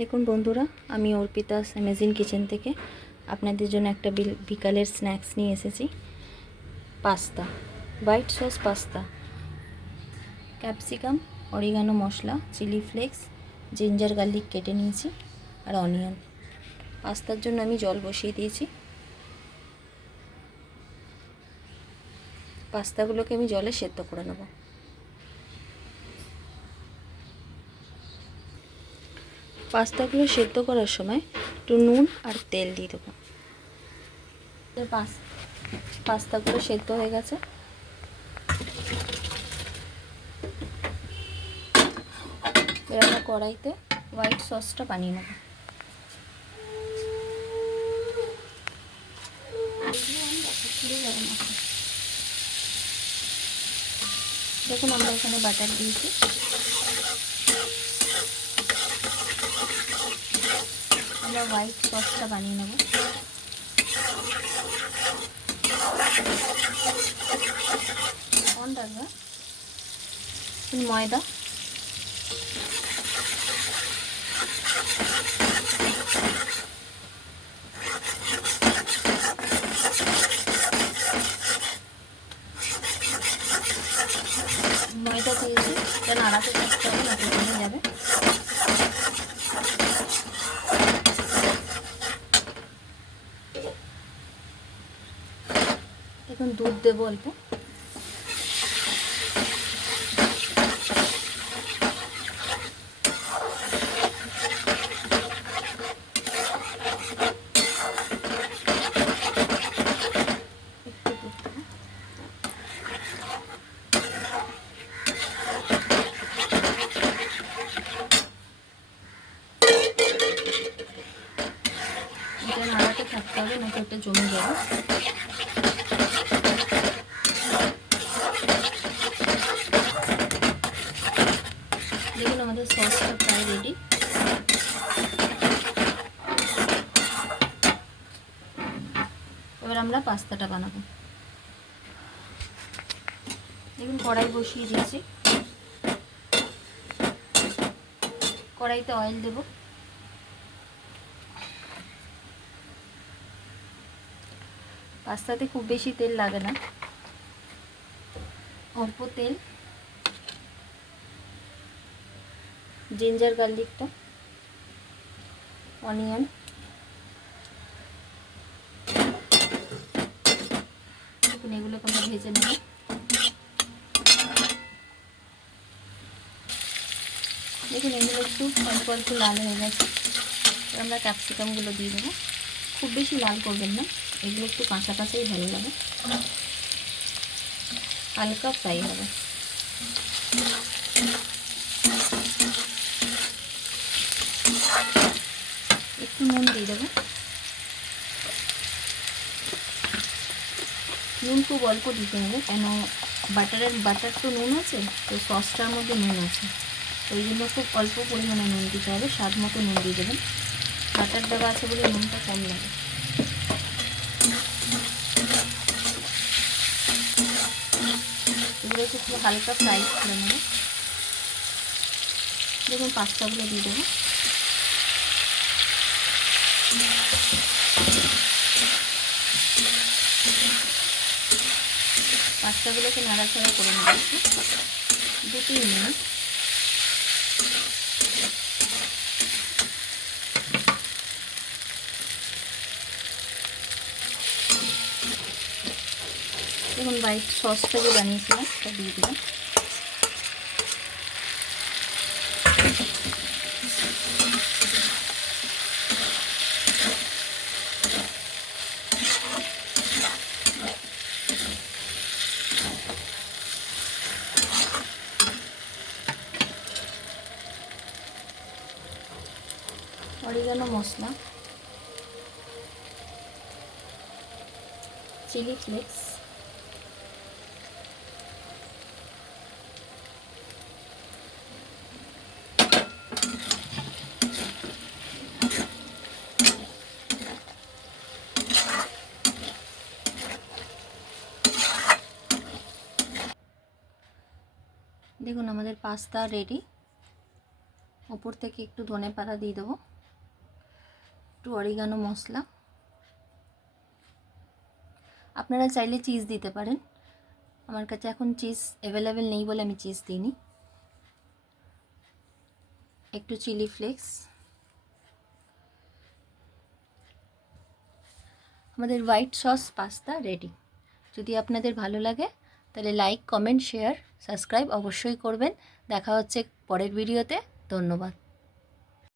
দেখুন বন্ধুরা, আমি অর্পিতাস অ্যামেজিং কিচেন থেকে আপনাদের জন্য একটা বিকালের স্ন্যাক্স নিয়ে এসেছি। Pasta, white sauce pasta, capsicum, oregano মশলা, চিলি ফ্লেক্স, জিঞ্জার গার্লিক কেটে নিয়েছি আর অনিয়ন। পাস্তার জন্য আমি জল বসিয়ে দিয়েছি। পাস্তাগুলোকে আমি জলে সেদ্ধ করে নেব। পাস্তাগুলো সেদ্ধ করার সময় একটু নুন আর তেল দিয়ে দেবো। পাস্তাগুলো সেদ্ধ হয়ে গেছে। এবার আমরা কড়াইতে হোয়াইট সসটা বানিয়ে নেব। দেখুন আমরা এখানে বাটার দিয়েছি। আমরা হোয়াইট সসটা বানিয়ে নেব। ময়দা, ময়দা দিয়েছি, এটা নাড়াতে থাকতে হবে, না কমে যাবে। এখন দুধ দেবো অল্প। এটা নাড়াতে থাকতে হবে, না তো এটা জমে যাবে। দেখুন আমাদের সসটা প্রায় রেডি। এবার আমরা পাস্তাটা বানাবো। দেখুন কড়াই বসিয়ে দিয়েছি। কড়াইতে অয়েল দেব। পাস্তাতে খুব বেশি তেল লাগে না, অল্প তেল। জিঞ্জার গার্লিকটা, অনিয়ন, দেখুন এগুলোকে আমরা ভেজে নেব। দেখুন এগুলো একটু অল্প অল্প লাল হয়ে গেছে। আমরা ক্যাপসিকামগুলো দিয়ে দেবো। খুব বেশি লাল করবেন না, এগুলো একটু কাঁচা কাঁচাই ভালো লাগে, হালকা ফ্রাই হবে। একটু নুন দিয়ে দেবো। নুন খুব অল্প দিতে হবে, কেন বাটার তো নুন আছে, তো সসটার মধ্যে নুন আছে, ওই জন্য খুব অল্প পরিমাণে নুন দিতে হবে। স্বাদ মতো নুন দিয়ে দেবেন। বাটার দেওয়া আছে বলে নুনটা কম লাগে। এগুলো একটু হালকা ফ্রাই করে নেব। দেখুন পাস্তাগুলো দিয়ে দেবো। পাস্তাগুলোকে নাড়াচাড়া করে নেব 2-3 মিনিট। দেখুন হোয়াইট সসটা যে বানিয়েছিলাম সেটা দিয়ে দিলাম। অরিগানো মশলা, চিলি ফ্লেক্স, দেখুন আমাদের পাস্তা রেডি। ওপর থেকে একটু ধনে পাতা দিয়ে দেবো, একটু অরিগানো মশলা। আপনারা চাইলে চিজ দিতে পারেন, আমার কাছে এখন চিজ অ্যাভেলেবেল নেই বলে আমি চিজ দিইনি। একটু চিলি ফ্লেক্স। আমাদের হোয়াইট সস পাস্তা রেডি। যদি আপনাদের ভালো লাগে তাহলে লাইক, কমেন্ট, শেয়ার, সাবস্ক্রাইব অবশ্যই করবেন। দেখা হচ্ছে পরের ভিডিওতে। ধন্যবাদ।